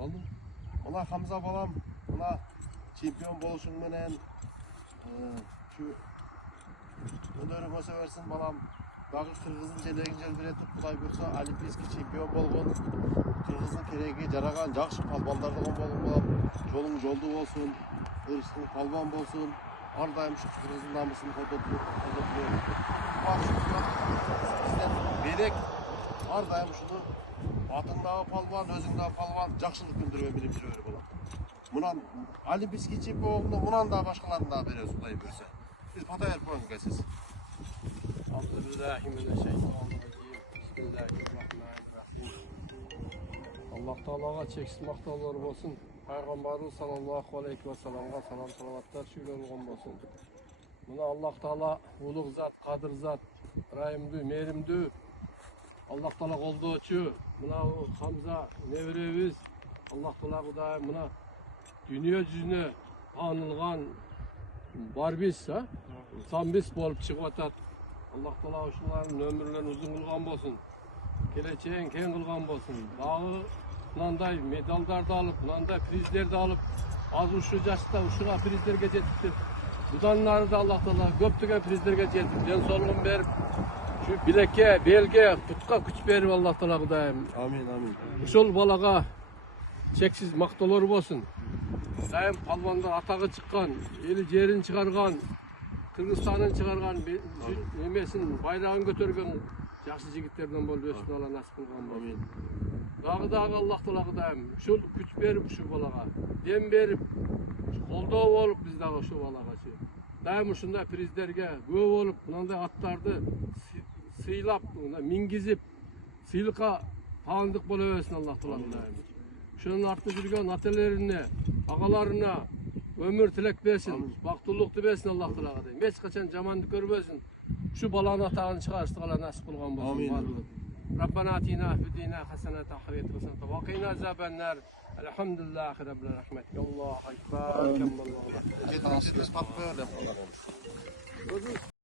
Oldu. Ona Hamza balam, ona çempiyon boluşun menen şu önörüme seversin balam. Dagı Kırgız'ın jelegin biletip Kuday buyursa olimpiyskiy çempiyon bolgun. Kırgız'ın keregi jaragan jakşı palbanlardan bolgun balam. Jolun joldu bolsun, ırışın palban bolsun. Ardayım şu Kırgız'ın namısını kodotluyor. Bizden belek ardayım şunu atındağı palvan, özündağı palvan jakşılık gündürüme bilip öyle bolam. Munan olimpiyskiy çempiyon munan da başkalarını da bereriz Kuday buyursa. Biz patayar puan gelsiz. Bismillahirrahmanirrahim. Allah Teala'ga çeksiz maktallar olsun. Peygamberimiz sallallahu aleyhi ve sellem'e salam salavatlar şükürler olsun. Buna Allah Teala ulug zat, kadir zat, rahimdü, merimdü. Allah Teala koldoçu. Buna Hamza nevremiz. Allah Teala Kudayım buna dünya yüzüne tanılgan barbis ha. Sambis bolup çıkıp atat. Allah Teala uşuların ömürlerini uzun kılgan bolsun. Geleceğin keng kılgan bolsun. Dağı bunday medallar alıp, bunday prizler alıp, az uşu yaşta uşuğa prizlerge жетip, budanları da Allah Teala köptügen prizlerge жетip, densolluğun berip, şu bilekке, belge, putka güç berip Allah Teala Kudayım. Amin amin. Uşul balaga çeksiz maktalar bolsun. Daim palvanlar atağı çıkkan, eli jerin çıkargan, Kırgızstan'ın çıkargan, nemesin bayrağın götürgen jakşı jigitlerden bolup ösüp Allah nasip kılgan bolsun. Dağı Allah Teala Kudayım. Şul güç berip şu balaga, dem berip, koldow bolup biz dağı şu balaga. Daim uşunday prizlerge köp bolup, bunday atlardı sıylap, mingizip, sıylıkka taandık bola bersin Allah Teala Kudayım. Şunun artı жүрген atelerine, ağalarına ömür tilek versin, baktuluktu versin Allah Teala Kudayım. Hiç kaçan jamanlık görmesin. Şu balanın atağını çıkarıştık Allah nasip kılgan bolsun. Amin. Rabbana atina fid dunya hasenatan wa fil akhirati hasenatan wa qina azabannar. Elhamdülillahi rabbil rahmet. Allahu ekber. Jet nasip patmıyor.